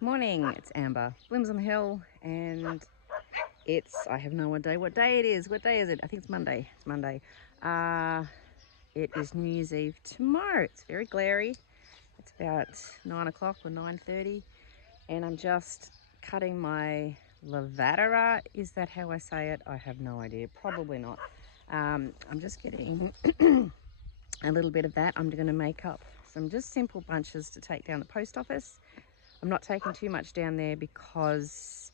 Good morning, it's Amber. Limbs on the hill, and I have no idea what day it is. What day is it? I think it's Monday. It's Monday. It is New Year's Eve tomorrow. It's very glary. It's about 9 o'clock or 9:30, and I'm just cutting my lavatera. Is that how I say it? I have no idea. Probably not. I'm just getting a little bit of that. I'm going to make up some just simple bunches to take down the post office. I'm not taking too much down there because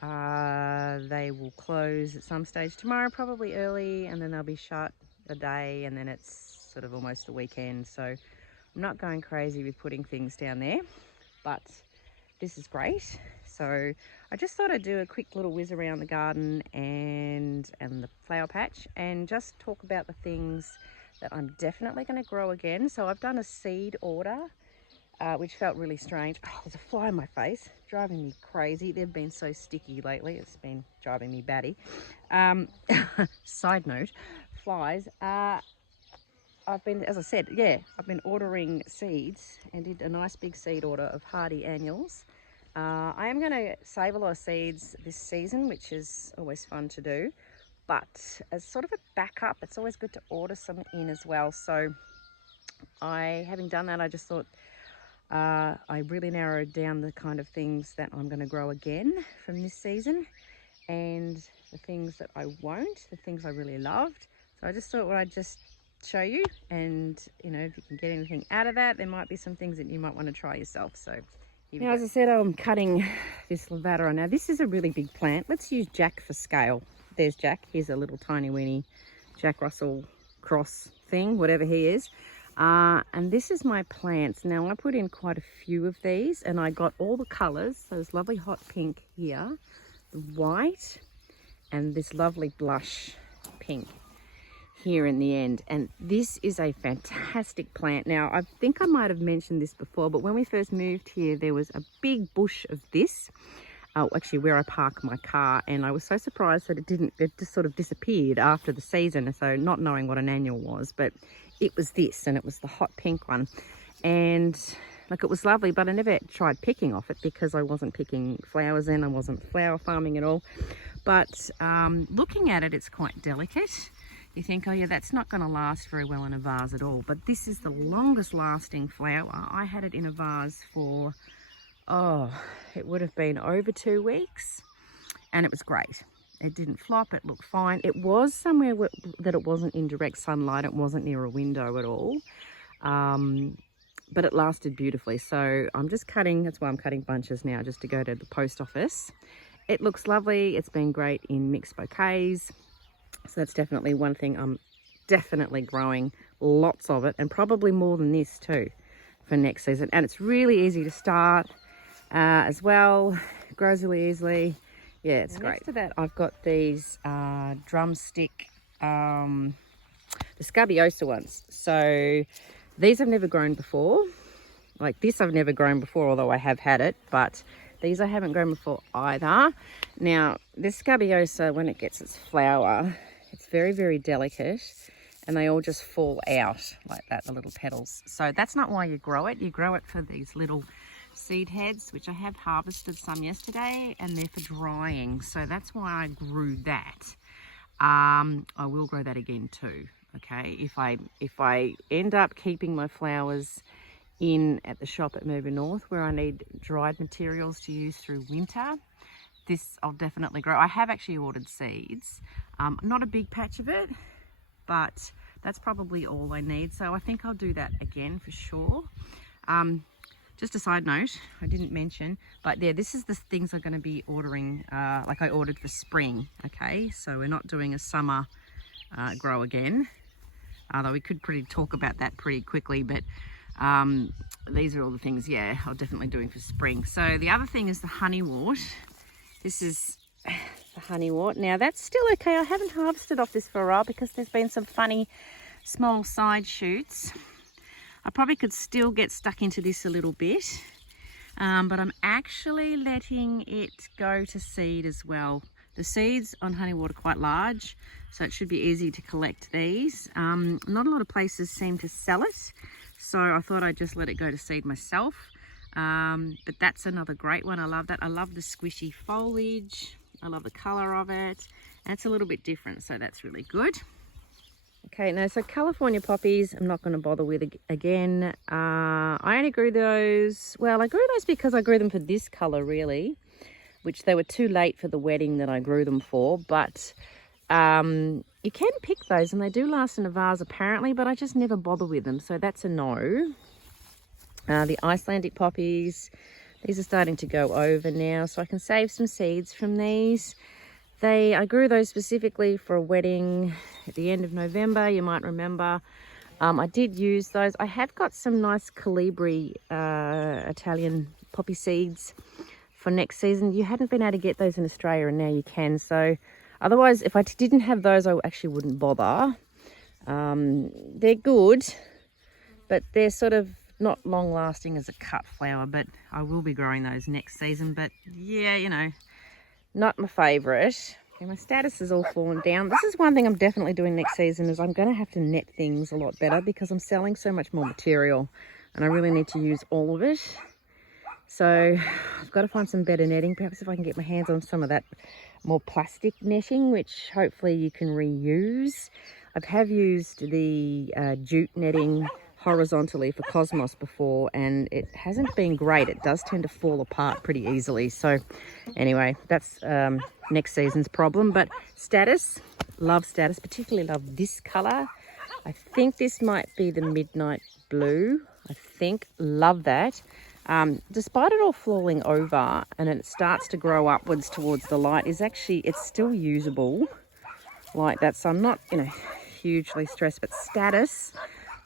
they will close at some stage tomorrow, probably early, and then they'll be shut a day, and then it's sort of almost the weekend. So I'm not going crazy with putting things down there, but this is great. So I just thought I'd do a quick little whiz around the garden and the flower patch and just talk about the things that I'm definitely going to grow again. So I've done a seed order, which felt really strange. Oh, there's a fly in my face, driving me crazy. They've been so sticky lately. It's been driving me batty. Side note, flies. I've been, as I said, I've been ordering seeds and did a nice big seed order of hardy annuals. I am going to save a lot of seeds this season, which is always fun to do. But as sort of a backup, it's always good to order some in as well. So having done that, I just thought I really narrowed down the kind of things that I'm going to grow again from this season, and the things that I won't, the things I really loved. So I just thought I'd just show you, and you know, if you can get anything out of that, there might be some things that you might want to try yourself. So now, as I said, I'm cutting this lavatera. Now this is a really big plant. Let's use Jack for scale. There's Jack. Here's a little tiny weeny Jack Russell cross thing, whatever he is. And this is my plants. Now I put in quite a few of these, and I got all the colours. So this lovely hot pink here, the white, and this lovely blush pink here in the end. And this is a fantastic plant. Now I think I might have mentioned this before, but when we first moved here, there was a big bush of this. Actually where I park my car, and I was so surprised that it just sort of disappeared after the season. So not knowing what an annual was, but it was this, and it was the hot pink one, and like, it was lovely, but I never tried picking off it because I wasn't picking flowers then. I wasn't flower farming at all. But looking at it, it's quite delicate. You think, oh yeah, that's not going to last very well in a vase at all, but this is the longest lasting flower. I had it in a vase for, it would have been over 2 weeks, and it was great. It didn't flop, it looked fine. It was somewhere that it wasn't in direct sunlight, it wasn't near a window at all, but it lasted beautifully. So I'm just cutting, that's why I'm cutting bunches now, just to go to the post office. It looks lovely, it's been great in mixed bouquets, so that's definitely one thing I'm definitely growing lots of it, and probably more than this too for next season. And it's really easy to start as well. It grows really easily. Yeah, it's great. Next to that, I've got these drumstick, the scabiosa ones. So these I've never grown before. Like this I've never grown before, although I have had it, but these I haven't grown before either. Now, this scabiosa, when it gets its flower, it's very, very delicate, and they all just fall out like that, the little petals. So that's not why you grow it. You grow it for these little seed heads, which I have harvested some yesterday, and they're for drying. So that's why I grew that. I will grow that again too. Okay, if I end up keeping my flowers in at the shop at Moving North, where I need dried materials to use through winter, this I'll definitely grow. I have actually ordered seeds, not a big patch of it, but that's probably all I need. So I think I'll do that again for sure. Just a side note, I didn't mention, but yeah, this is the things I'm going to be ordering, like I ordered for spring. Okay, so we're not doing a summer grow again, although we could talk about that pretty quickly, but these are all the things, yeah, I'm definitely doing for spring. So the other thing is the honeywort. This is the honeywort. Now that's still okay. I haven't harvested off this for a while because there's been some funny small side shoots. I probably could still get stuck into this a little bit, but I'm actually letting it go to seed as well. The seeds on honeywort are quite large, so it should be easy to collect these. Not a lot of places seem to sell it, so I thought I'd just let it go to seed myself. But that's another great one. I love that. I love the squishy foliage. I love the colour of it. And it's a little bit different, so that's really good. Okay, now so California poppies, I'm not going to bother with again. I only grew those, well, I grew those because I grew them for this colour really, which they were too late for the wedding that I grew them for. But you can pick those and they do last in a vase apparently, but I just never bother with them, so that's a no. The Icelandic poppies, these are starting to go over now, so I can save some seeds from these. I grew those specifically for a wedding at the end of November, you might remember. I did use those. I have got some nice Calibri Italian poppy seeds for next season. You hadn't been able to get those in Australia and now you can. So otherwise, if I didn't have those, I actually wouldn't bother. They're good, but they're sort of not long lasting as a cut flower, but I will be growing those next season. But yeah, you know, not my favourite. Okay, my status is all fallen down. This is one thing I'm definitely doing next season, is I'm going to have to net things a lot better because I'm selling so much more material and I really need to use all of it. So I've got to find some better netting. Perhaps if I can get my hands on some of that more plastic netting, which hopefully you can reuse. I have used the jute netting horizontally for Cosmos before and it hasn't been great. It does tend to fall apart pretty easily. So anyway, that's next season's problem. But status, love status, particularly love this color. I think this might be the midnight blue. I think, love that. Despite it all falling over and it starts to grow upwards towards the light, it's still usable like that. So I'm not, you know, hugely stressed. But status,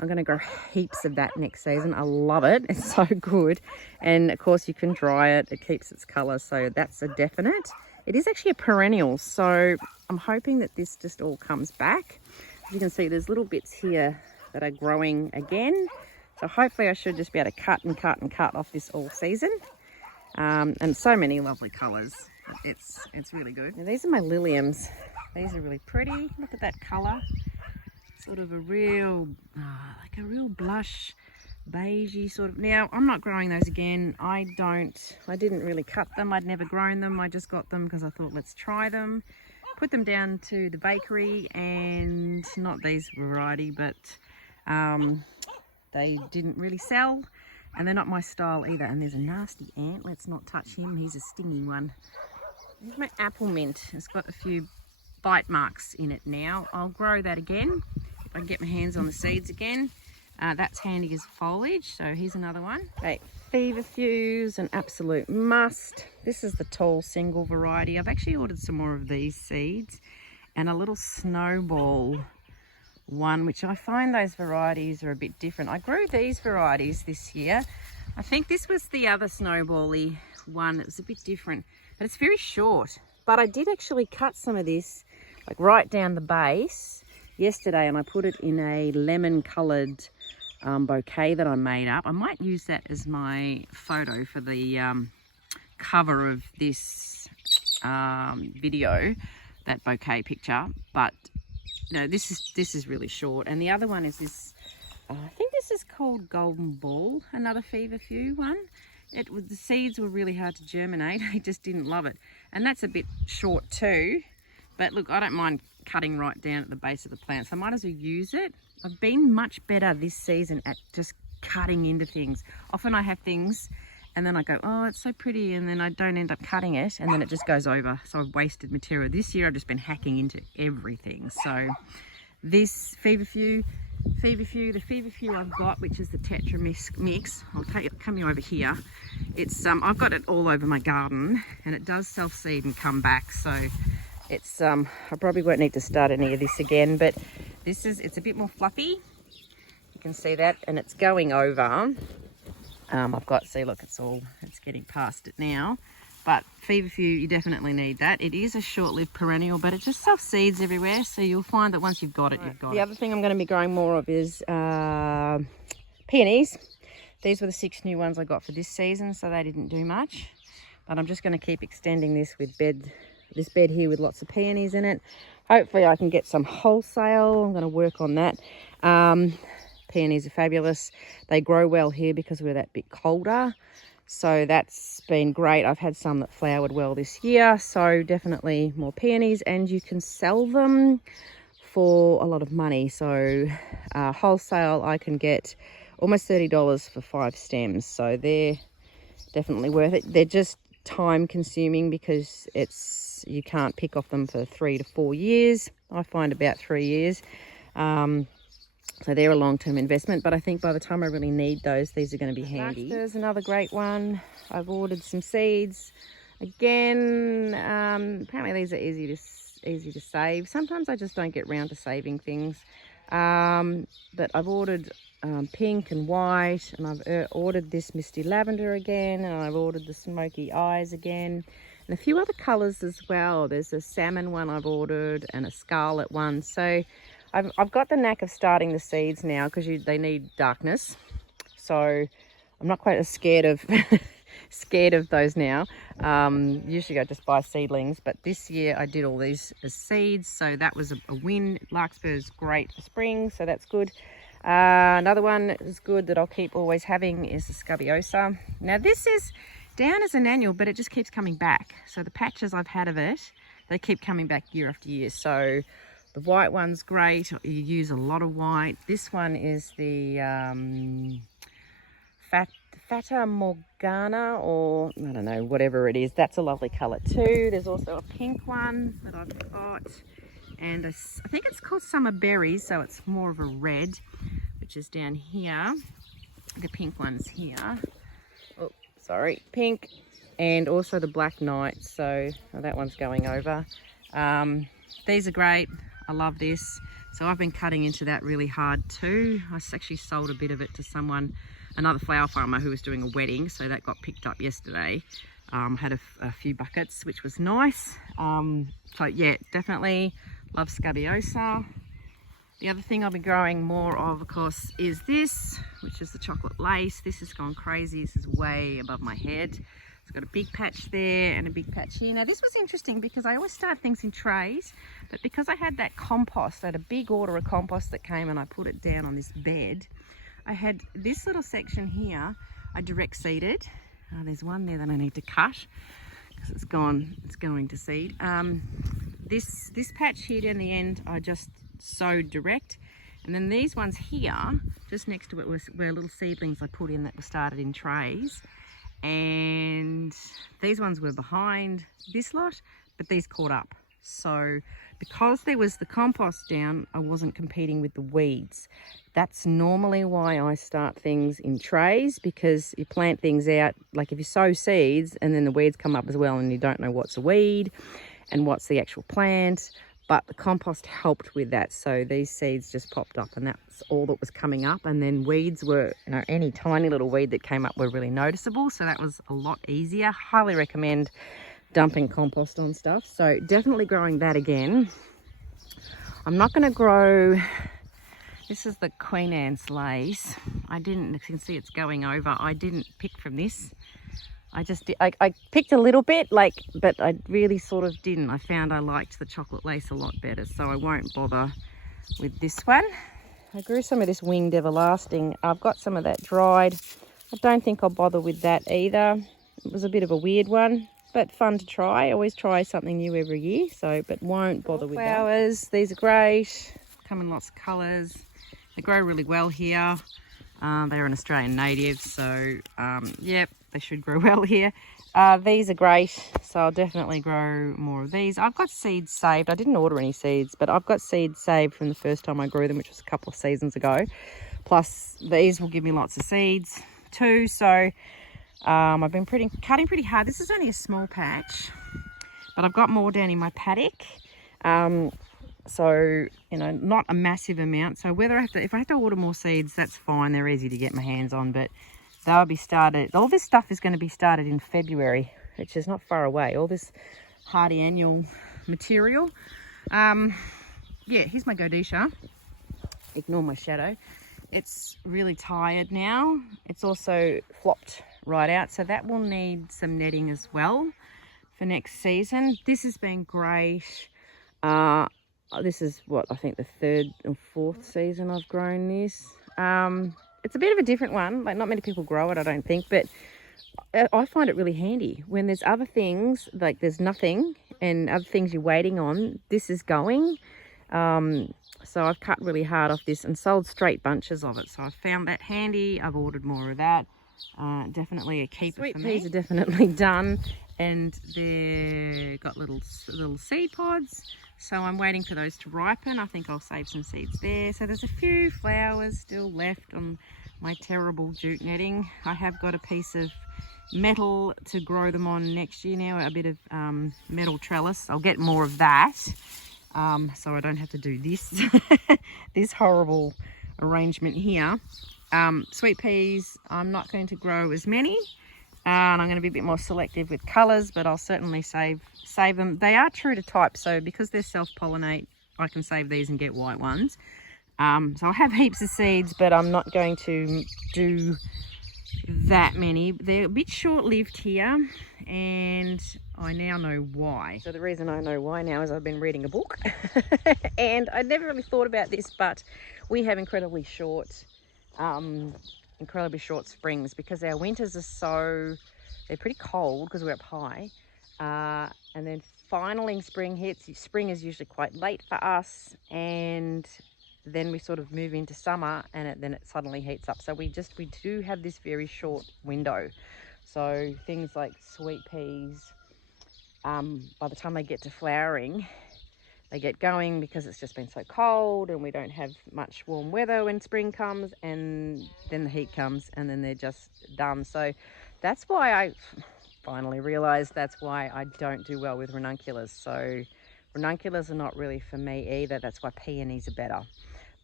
I'm going to grow heaps of that next season. I love it. It's so good. And of course you can dry it. It keeps its colour. So that's a definite. It is actually a perennial. So I'm hoping that this just all comes back. As you can see, there's little bits here that are growing again. So hopefully I should just be able to cut and cut and cut off this all season. And so many lovely colours. It's really good. Now, these are my liliums. These are really pretty. Look at that colour. Sort of a real, like a real blush beigey sort of. Now, I'm not growing those again. I didn't really cut them. I'd never grown them. I just got them because I thought, let's try them. Put them down to the bakery, and not these variety, but they didn't really sell. And they're not my style either. And there's a nasty ant. Let's not touch him. He's a stingy one. Here's my apple mint. It's got a few bite marks in it now. I'll grow that again. I can get my hands on the seeds again. That's handy as foliage, so here's another one. Right, Feverfew's an absolute must. This is the tall single variety. I've actually ordered some more of these seeds and a little snowball one, which I find those varieties are a bit different. I grew these varieties this year. I think this was the other snowbally one. It was a bit different, but it's very short. But I did actually cut some of this like right down the base yesterday, and I put it in a lemon coloured bouquet that I made up. I might use that as my photo for the cover of this video, that bouquet picture. But no, this is really short. And the other one is this, I think this is called Golden Ball, another Feverfew one. The seeds were really hard to germinate. I just didn't love it. And that's a bit short too. But look, I don't mind cutting right down at the base of the plant, so I might as well use it. I've been much better this season at just cutting into things. Often I have things and then I go, oh, it's so pretty, and then I don't end up cutting it, and then it just goes over. So I've wasted material. This year I've just been hacking into everything. So this Feverfew, the Feverfew I've got, which is the Tetra mix, I'll come you over here. It's I've got it all over my garden, and it does self-seed and come back. So it's I probably won't need to start any of this again, but it's a bit more fluffy. You can see that, and it's going over. I've got, see, look, it's getting past it now. But Feverfew, you definitely need that. It is a short-lived perennial, but it just self-seeds everywhere, so you'll find that once you've got it, you've got it. The other thing I'm going to be growing more of is peonies. These were the 6 new ones I got for this season, so they didn't do much. But I'm just going to keep extending this with this bed here with lots of peonies in it. Hopefully I can get some wholesale. I'm going to work on that. Peonies are fabulous. They grow well here because we're that bit colder. So that's been great. I've had some that flowered well this year, so definitely more peonies, and you can sell them for a lot of money. So wholesale, I can get almost $30 for 5 stems, so they're definitely worth it. They're just time consuming because you can't pick off them for 3 to 4 years. I find about 3 years. So they're a long-term investment, but I think by the time I really need those, these are going to be handy. There's another great one. I've ordered some seeds. Again, apparently these are easy to save. Sometimes I just don't get round to saving things. But I've ordered pink and white, and I've ordered this misty lavender again, and I've ordered the smoky eyes again, and a few other colours as well. There's a salmon one I've ordered and a scarlet one. So I've got the knack of starting the seeds now because they need darkness. So I'm not quite as scared of scared of those now. Usually I just buy seedlings, but this year I did all these as seeds, so that was a win. Larkspur's great for spring, so that's good. Another one is good that I'll keep always having is the scabiosa. Now this is down as an annual, but it just keeps coming back. So the patches I've had of it, they keep coming back year after year. So the white one's great. You use a lot of white. This one is the Fata Morgana, or I don't know, whatever it is. That's a lovely colour too. There's also a pink one that I've got, and I think it's called Summer Berries, so it's more of a red, which is down here. The pink one's here. Oh, sorry, pink, and also the Black Knight. So that one's going over. These are great. I love this. So I've been cutting into that really hard too. I actually sold a bit of it to someone, another flower farmer who was doing a wedding, so that got picked up yesterday. Had a few buckets, which was nice. So yeah, definitely love scabiosa. The other thing I'll be growing more of course, is this, which is the chocolate lace. This has gone crazy. This is way above my head. It's got a big patch there and a big patch here. Now this was interesting because I always start things in trays, but because I had that compost, I had a big order of compost that came and I put it down on this bed. I had this little section here, I direct seeded. There's one there that I need to cut because it's going to seed. This patch here down the end, I just sowed direct. And then these ones here, just next to it were little seedlings I put in that were started in trays. And these ones were behind this lot, but these caught up. So because there was the compost down, I wasn't competing with the weeds. That's normally why I start things in trays, because you plant things out, like if you sow seeds and then the weeds come up as well and you don't know what's a weed and what's the actual plant, but the compost helped with that. So these seeds just popped up and that's all that was coming up. And then weeds were, any tiny little weed that came up were really noticeable. So that was a lot easier. Highly recommend dumping compost on stuff. So definitely growing that again. I'm not going to grow, this is the Queen Anne's lace. You can see it's going over. I didn't pick from this. I picked a little bit, but I really sort of didn't. I found I liked the chocolate lace a lot better, so I won't bother with this one. I grew some of this winged everlasting. I've got some of that dried. I don't think I'll bother with that either. It was a bit of a weird one, but fun to try. I always try something new every year, but won't bother with that. Flowers, these are great. Come in lots of colours. They grow really well here. They're an Australian native, so yep, they should grow well here. These are great, so I'll definitely grow more of these. I've got seeds saved. I didn't order any seeds, but I've got seeds saved from the first time I grew them, which was a couple of seasons ago. Plus, these will give me lots of seeds too. So I've been cutting pretty hard. This is only a small patch, but I've got more down in my paddock. So, not a massive amount. So if I have to order more seeds, that's fine. They're easy to get my hands on, but they'll be started. All this stuff is going to be started in February, which is not far away. All this hardy annual material. Yeah, here's my Godisha. Ignore my shadow. It's really tired now. It's also flopped right out, so that will need some netting as well for next season. This has been great. This is I think the 3rd or 4th season I've grown this. It's a bit of a different one. Not many people grow it, I don't think, but I find it really handy when there's other things, like there's nothing and other things you're waiting on, this is going. So I've cut really hard off this and sold straight bunches of it. So I found that handy. I've ordered more of that. Definitely a keeper for me. Sweet peas are definitely done, and they've got little seed pods. So I'm waiting for those to ripen. I think I'll save some seeds there. So there's a few flowers still left on my terrible jute netting. I have got a piece of metal to grow them on next year now, a bit of metal trellis. I'll get more of that, so I don't have to do this this horrible arrangement here. Sweet peas, I'm not going to grow as many, and I'm going to be a bit more selective with colours, but I'll certainly save them. They are true to type, so because they're self-pollinate, I can save these and get white ones. So I have heaps of seeds, but I'm not going to do that many. They're a bit short-lived here, and I now know why. So the reason I know why now is I've been reading a book and I never really thought about this, but we have incredibly short springs because our winters are they're pretty cold because we're up high, and then finally spring hits. Spring is usually quite late for us, and then we sort of move into summer, and then it suddenly heats up. So we do have this very short window. So things like sweet peas, by the time they get to flowering, they get going because it's just been so cold and we don't have much warm weather when spring comes, and then the heat comes and then they're just done. So that's why I finally realized that's why I don't do well with ranunculus. So ranunculus are not really for me either. That's why peonies are better.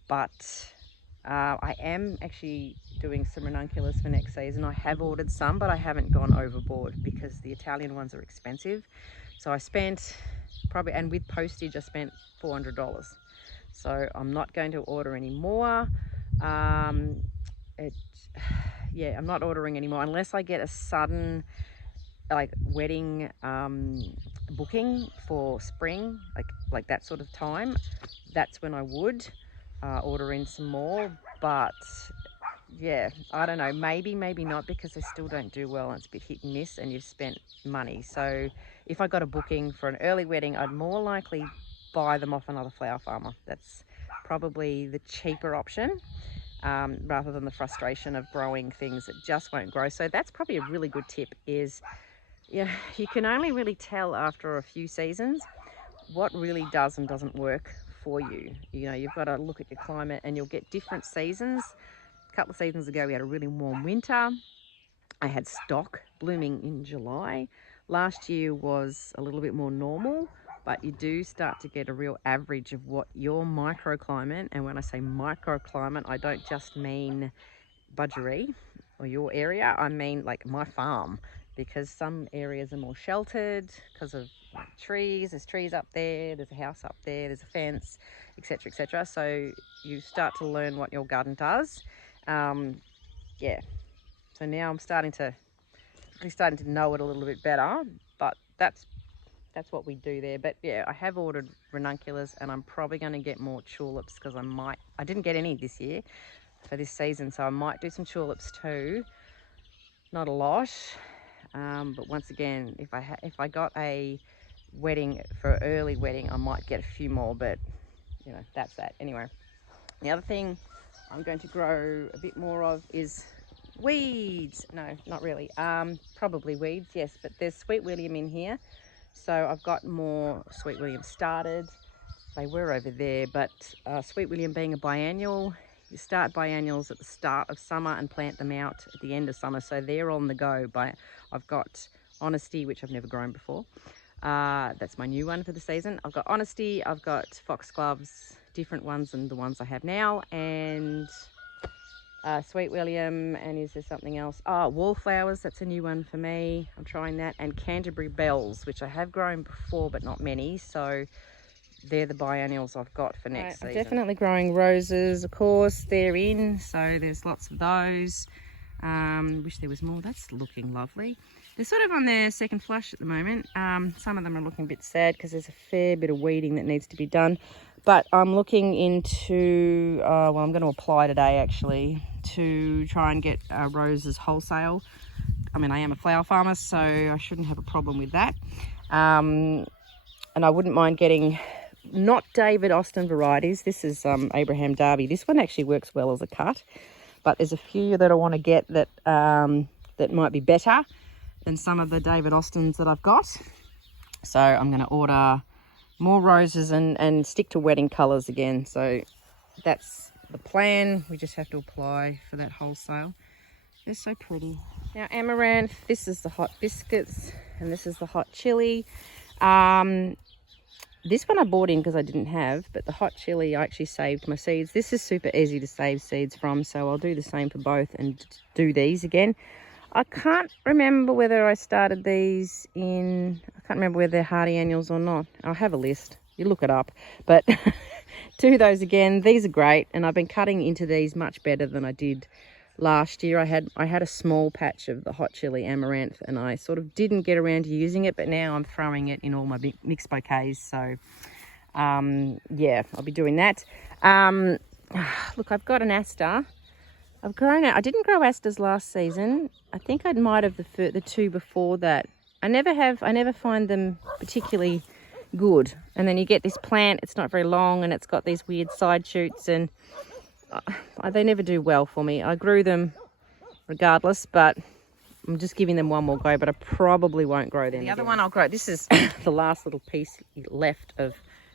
But I am actually doing some ranunculus for next season. I have ordered some, but I haven't gone overboard because the Italian ones are expensive. So I spent probably, and with postage, I spent $400. So I'm not going to order any more. I'm not ordering anymore unless I get a sudden wedding booking for spring, like that sort of time. That's when I would order in some more, but yeah, I don't know, maybe not, because they still don't do well and it's a bit hit and miss and you've spent money. So if I got a booking for an early wedding, I'd more likely buy them off another flower farmer. That's probably the cheaper option, rather than the frustration of growing things that just won't grow. So that's probably a really good tip, is you can only really tell after a few seasons what really does and doesn't work for you. You've got to look at your climate, and you'll get different seasons. A couple of seasons ago we had a really warm winter. I had stock blooming in July. Last year was a little bit more normal, but you do start to get a real average of what your microclimate, and when I say microclimate, I don't just mean Budgeree or your area, I mean like my farm, because some areas are more sheltered because of trees. There's trees up there, there's a house up there, there's a fence, etc, etc. So you start to learn what your garden does. Yeah, so now I'm starting to know it a little bit better, but that's what we do there. But yeah, I have ordered ranunculus, and I'm probably going to get more tulips, because I didn't get any this year for this season, so I might do some tulips too. Not a lot, but once again, if I got a wedding for early wedding, I might get a few more, but that's that. Anyway, the other thing I'm going to grow a bit more of is weeds. No, not really. Probably weeds, yes, but there's Sweet William in here, so I've got more Sweet William started. They were over there, but Sweet William being a biennial, you start biennials at the start of summer and plant them out at the end of summer, so they're on the go. I've got Honesty, which I've never grown before. That's my new one for the season. I've got Honesty, I've got Foxgloves, different ones than the ones I have now, and Sweet William, and is there something else? Wallflowers, that's a new one for me. I'm trying that, and Canterbury Bells, which I have grown before but not many, so they're the biennials I've got for next season. I'm definitely growing roses, of course, they're in, so there's lots of those. Wish there was more. That's looking lovely. They're sort of on their second flush at the moment. Some of them are looking a bit sad because there's a fair bit of weeding that needs to be done. But I'm looking into, I'm going to apply today actually to try and get roses wholesale. I mean, I am a flower farmer, so I shouldn't have a problem with that. And I wouldn't mind getting not David Austin varieties. This is Abraham Darby. This one actually works well as a cut, but there's a few that I want to get that that might be better than some of the David Austins that I've got. So I'm going to order more roses and stick to wedding colours again. So that's the plan. We just have to apply for that wholesale. They're so pretty. Now amaranth, this is the hot biscuits and this is the hot chili. This one I bought in because I didn't have, but the hot chili I actually saved my seeds. This is super easy to save seeds from, so I'll do the same for both and do these again. I can't remember whether I started these in, I can't remember whether they're hardy annuals or not. I'll have a list, you look it up, but do those again. These are great, and I've been cutting into these much better than I did last year. I had a small patch of the hot chili amaranth and I sort of didn't get around to using it, but now I'm throwing it in all my mixed bouquets. So yeah, I'll be doing that. Look, I've got an aster. I've grown it. I didn't grow asters last season. I think I might have the two before that. I never find them particularly good. And then you get this plant, it's not very long and it's got these weird side shoots, and they never do well for me. I grew them regardless, but I'm just giving them one more go, but I probably won't grow them. The other one I'll grow, this is the last little piece left of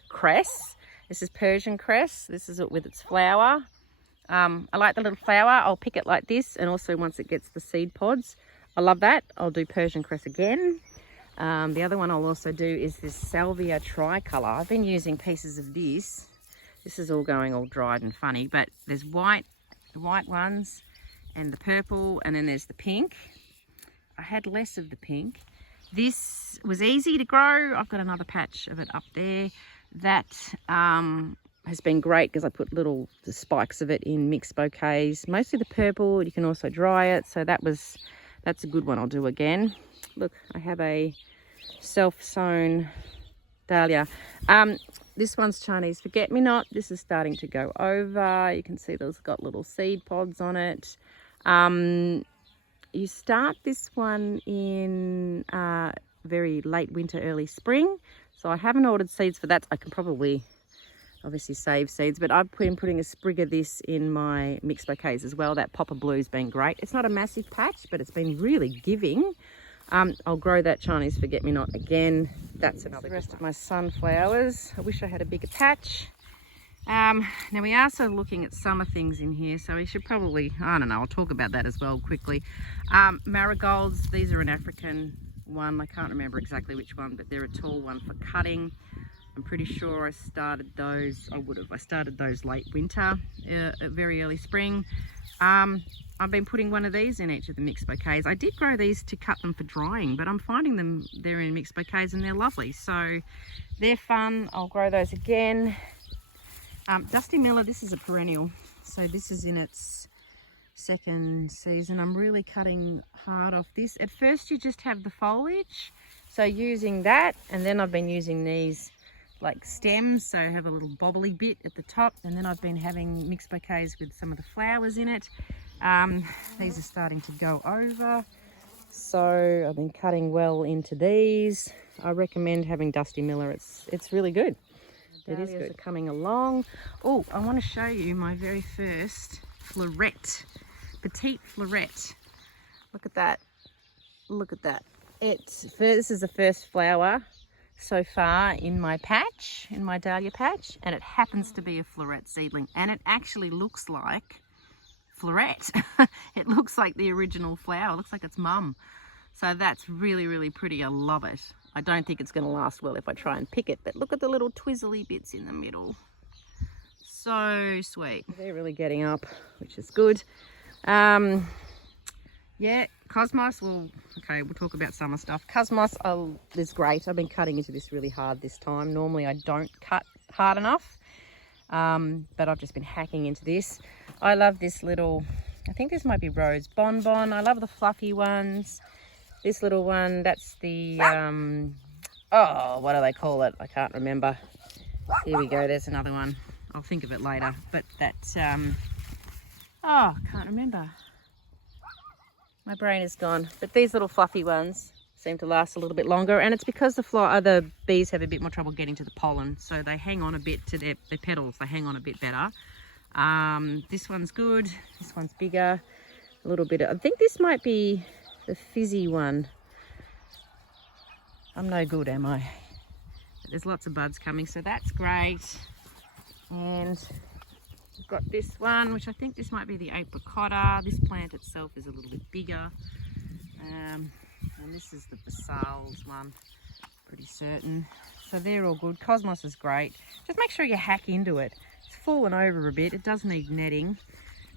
cress. This is Persian cress. This is it with its flower. I like the little flower. I'll pick it like this, and also once it gets the seed pods. I love that. I'll do Persian cress again. The other one I'll also do is this salvia tricolour. I've been using pieces of this. This is all going all dried and funny, but there's the white ones and the purple, and then there's the pink. I had less of the pink. This was easy to grow. I've got another patch of it up there. That has been great because I put the spikes of it in mixed bouquets. Mostly the purple, you can also dry it. So that's a good one I'll do again. Look, I have a self-sown dahlia. This one's Chinese forget-me-not. This is starting to go over. You can see there's got little seed pods on it. You start this one in very late winter, early spring. So I haven't ordered seeds for that. I can probably obviously save seeds, but I've been putting a sprig of this in my mixed bouquets as well. That Popper Blue's been great. It's not a massive patch, but it's been really giving. I'll grow that Chinese forget-me-not again. That's another. The rest of my sunflowers. I wish I had a bigger patch. Now we are sort of looking at summer things in here, so we should probably, I don't know, I'll talk about that as well quickly. Marigolds, these are an African one. I can't remember exactly which one, but they're a tall one for cutting. I'm pretty sure I started those, I started those late winter, very early spring. I've been putting one of these in each of the mixed bouquets. I did grow these to cut them for drying, but I'm finding they're in mixed bouquets and they're lovely. So they're fun. I'll grow those again. Dusty Miller, this is a perennial. So this is in its second season. I'm really cutting hard off this. At first you just have the foliage. So using that, and then I've been using these like stems, so have a little bobbly bit at the top, and then I've been having mixed bouquets with some of the flowers in it. These are starting to go over, so I've been cutting well into these. I recommend having Dusty Miller. It's really good. It is good. Are coming along. Oh, I want to show you my very first floret, petite floret. Look at that. Look at that. This is the first flower so far in my patch, in my dahlia patch, and it happens to be a floret seedling, and it actually looks like floret. It looks like the original flower. It looks like its mum. So that's really, really pretty. I love it. I don't think it's going to last well if I try and pick it, but look at the little twizzly bits in the middle. So sweet. They're really getting up, which is good. Yeah, cosmos, we'll talk about summer stuff. Cosmos is great. I've been cutting into this really hard this time. Normally I don't cut hard enough, but I've just been hacking into this. I love this little, I think this might be Rose Bonbon. I love the fluffy ones. This little one, that's the, oh, what do they call it? I can't remember. Here we go, there's another one. I'll think of it later, but that, oh, can't remember. My brain is gone. But these little fluffy ones seem to last a little bit longer, and it's because the bees have a bit more trouble getting to the pollen, so they hang on a bit to their petals. They hang on a bit better. This one's good. This one's bigger. A little bit. I think this might be the fizzy one. I'm no good, am I? But there's lots of buds coming, so that's great. And we've got this one, which I think this might be the apricotta. This plant itself is a little bit bigger. And this is the basals one, pretty certain. So they're all good. Cosmos is great. Just make sure you hack into it. It's fallen over a bit. It does need netting.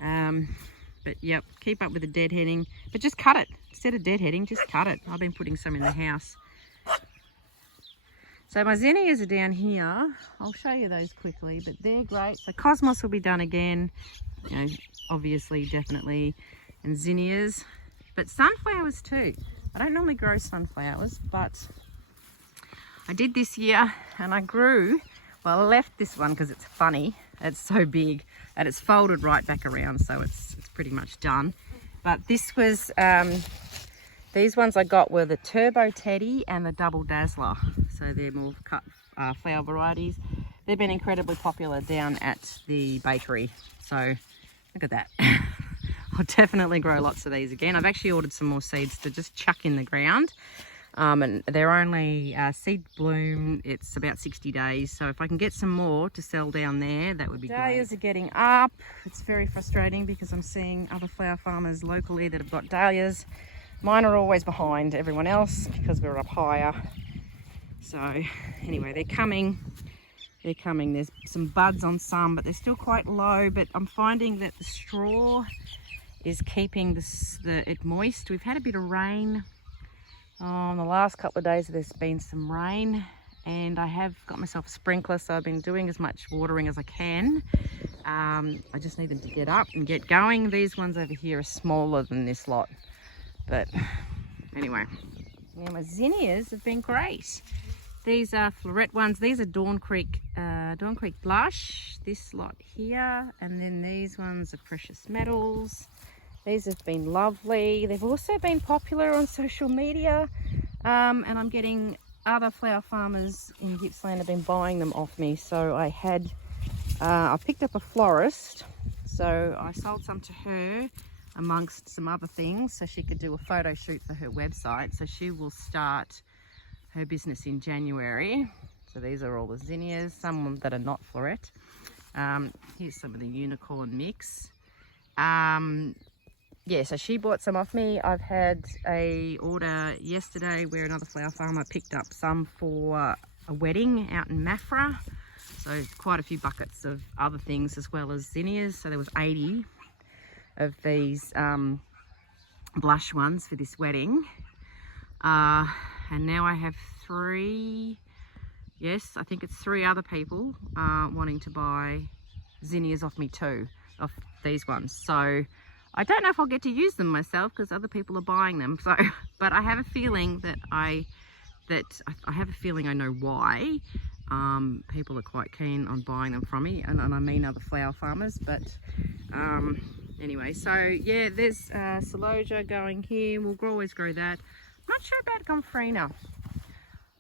But yep, keep up with the deadheading. But just cut it. Instead of deadheading, just cut it. I've been putting some in the house. So my zinnias are down here. I'll show you those quickly, but they're great. So cosmos will be done again, you know, obviously, definitely, and zinnias, but sunflowers too. I don't normally grow sunflowers, but I did this year, and I grew, well, I left this one because it's funny. It's so big, and it's folded right back around, so it's pretty much done. But this was, these ones I got were the Turbo Teddy and the Double Dazzler. So they're more cut flower varieties. They've been incredibly popular down at the bakery. So look at that. I'll definitely grow lots of these again. I've actually ordered some more seeds to just chuck in the ground. And they're only seed bloom. It's about 60 days. So if I can get some more to sell down there, that would be great. Dahlias are getting up. It's very frustrating because I'm seeing other flower farmers locally that have got dahlias. Mine are always behind everyone else because we're up higher. So anyway, they're coming. They're coming. There's some buds on some, but they're still quite low. But I'm finding that the straw is keeping it moist. We've had a bit of rain. On the last couple of days, there's been some rain, and I have got myself a sprinkler, so I've been doing as much watering as I can. I just need them to get up and get going. These ones over here are smaller than this lot, but anyway. Now my zinnias have been great. These are floret ones. These are Dawn Creek Blush, this lot here, and then these ones are Precious Metals. These have been lovely. They've also been popular on social media, and I'm getting other flower farmers in Gippsland have been buying them off me. So I picked up a florist, so I sold some to her amongst some other things so she could do a photo shoot for her website. So she will start her business in January. So these are all the zinnias, some that are not floret. Here's some of the unicorn mix. Yeah, so she bought some off me. I've had a order yesterday where another flower farmer picked up some for a wedding out in Mafra. So quite a few buckets of other things as well as zinnias. So there was 80 of these blush ones for this wedding. And now I have 3, yes, I think it's 3 other people wanting to buy zinnias off me too, off these ones. So I don't know if I'll get to use them myself because other people are buying them. So, but I have a feeling that I have a feeling I know why people are quite keen on buying them from me, and I mean other flower farmers. But anyway, so yeah, there's celosia going here. We'll always grow that. I'm not sure about Gomphrena.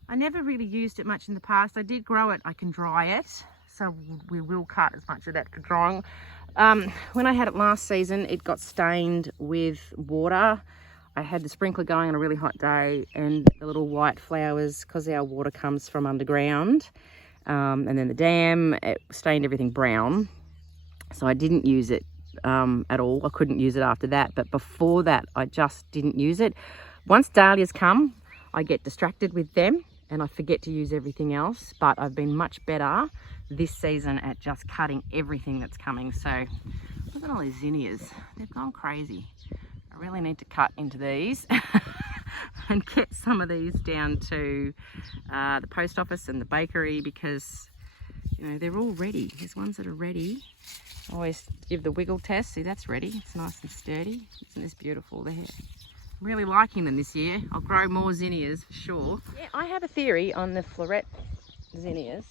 I never really used it much in the past. I did grow it. I can dry it, so we will cut as much of that for drying. When I had it last season, it got stained with water. I had the sprinkler going on a really hot day, and the little white flowers, because our water comes from underground, and then the dam, it stained everything brown. So I didn't use it at all. I couldn't use it after that, but before that, I just didn't use it. Once dahlias come, I get distracted with them and I forget to use everything else, but I've been much better this season at just cutting everything that's coming. So look at all these zinnias. They've gone crazy. I really need to cut into these and get some of these down to the post office and the bakery because, you know, they're all ready. There's ones that are ready. I always give the wiggle test. See, that's ready. It's nice and sturdy. Isn't this beautiful? I'm really liking them this year. I'll grow more zinnias for sure. Yeah, I have a theory on the floret zinnias.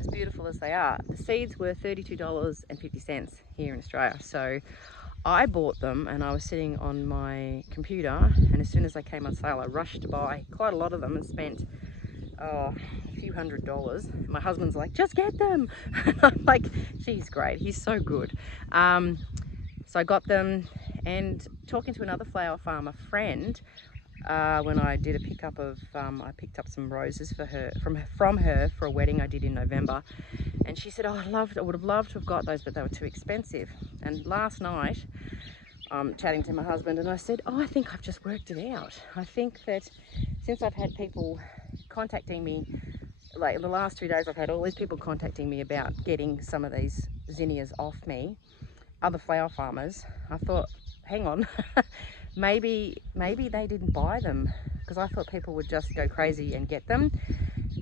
As beautiful as they are, the seeds were $32.50 here in Australia. So I bought them and I was sitting on my computer, and as soon as they came on sale, I rushed to buy quite a lot of them and spent a few $100s. My husband's like, just get them. And I'm like, he's great, he's so good. So I got them, and talking to another flower farmer friend, when I did a pickup of, I picked up some roses for her, from her for a wedding I did in November, and she said, oh, I would have loved to have got those, but they were too expensive. And last night, I'm chatting to my husband, and I said, oh, I think I've just worked it out. I think that since I've had people contacting me, like in the last 2 days, I've had all these people contacting me about getting some of these zinnias off me, other flower farmers. I thought, hang on, maybe they didn't buy them, because I thought people would just go crazy and get them.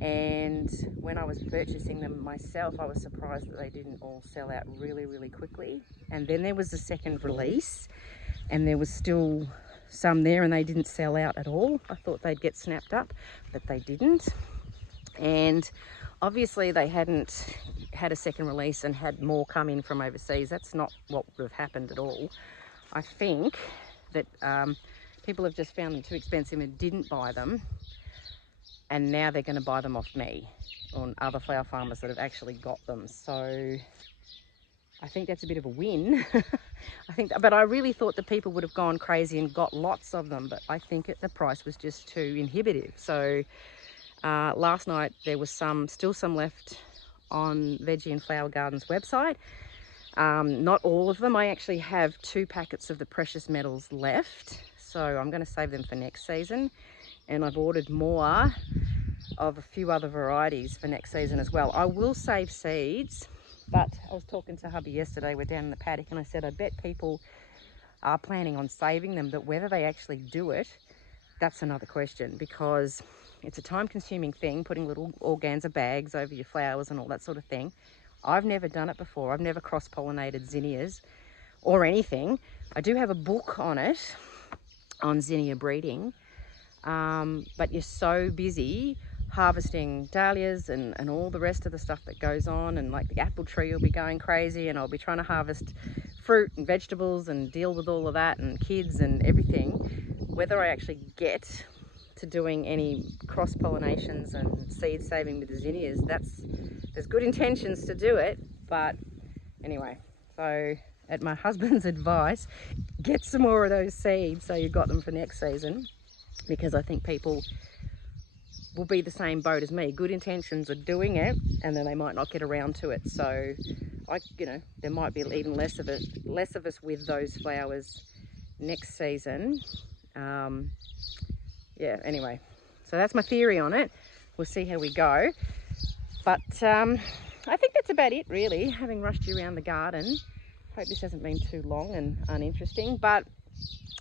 And when I was purchasing them myself, I was surprised that they didn't all sell out really, really quickly. And then there was the second release, and there was still some there, and they didn't sell out at all. I thought they'd get snapped up, but they didn't. And obviously they hadn't had a second release and had more come in from overseas. That's not what would have happened at all. I think that people have just found them too expensive and didn't buy them, and now they're going to buy them off me on other flower farmers that have actually got them. So I think that's a bit of a win. But I really thought that people would have gone crazy and got lots of them, but I think the price was just too inhibitive. So last night there was still some left on Veggie and Flower Garden's website. Not all of them. I actually have 2 packets of the precious metals left, so I'm going to save them for next season. And I've ordered more of a few other varieties for next season as well. I will save seeds, but I was talking to hubby yesterday, we're down in the paddock, and I said I bet people are planning on saving them, but whether they actually do it, that's another question, because it's a time-consuming thing, putting little organza bags over your flowers and all that sort of thing. I've never done it before. I've never cross-pollinated zinnias or anything. I do have a book on it, on zinnia breeding, but you're so busy harvesting dahlias and all the rest of the stuff that goes on, and like the apple tree will be going crazy, and I'll be trying to harvest fruit and vegetables and deal with all of that and kids and everything. Whether I actually get to doing any cross pollinations and seed saving with the zinnias, there's good intentions to do it, but anyway, so at my husband's advice, get some more of those seeds so you've got them for next season, because I think people will be the same boat as me. Good intentions of doing it, and then they might not get around to it. So there might be even less of us with those flowers next season. Yeah, anyway, so that's my theory on it. We'll see how we go. But I think that's about it, really, having rushed you around the garden. Hope this hasn't been too long and uninteresting, but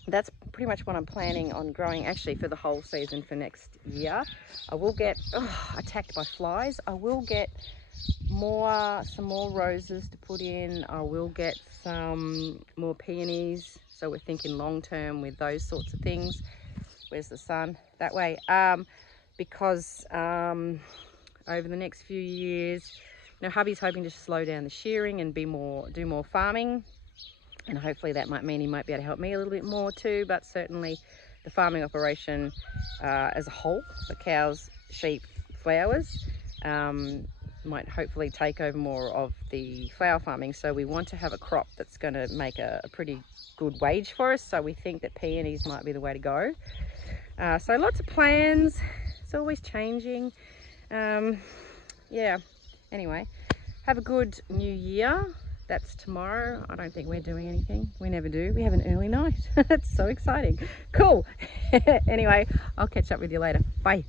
that's pretty much what I'm planning on growing actually for the whole season for next year. I will get attacked by flies. I will get some more roses to put in. I will get some more peonies. So we're thinking long term with those sorts of things. Where's the sun? That way. Because over the next few years, hubby's hoping to slow down the shearing and do more farming. And hopefully that might mean he might be able to help me a little bit more too, but certainly the farming operation as a whole, the cows, sheep, flowers, might hopefully take over more of the flower farming. So we want to have a crop that's going to make a pretty good wage for us. So we think that peonies might be the way to go. So lots of plans. It's always changing. Yeah, anyway, have a good new year. That's tomorrow. I don't think we're doing anything. We never do. We have an early night. It's so exciting. Cool. Anyway, I'll catch up with you later. Bye.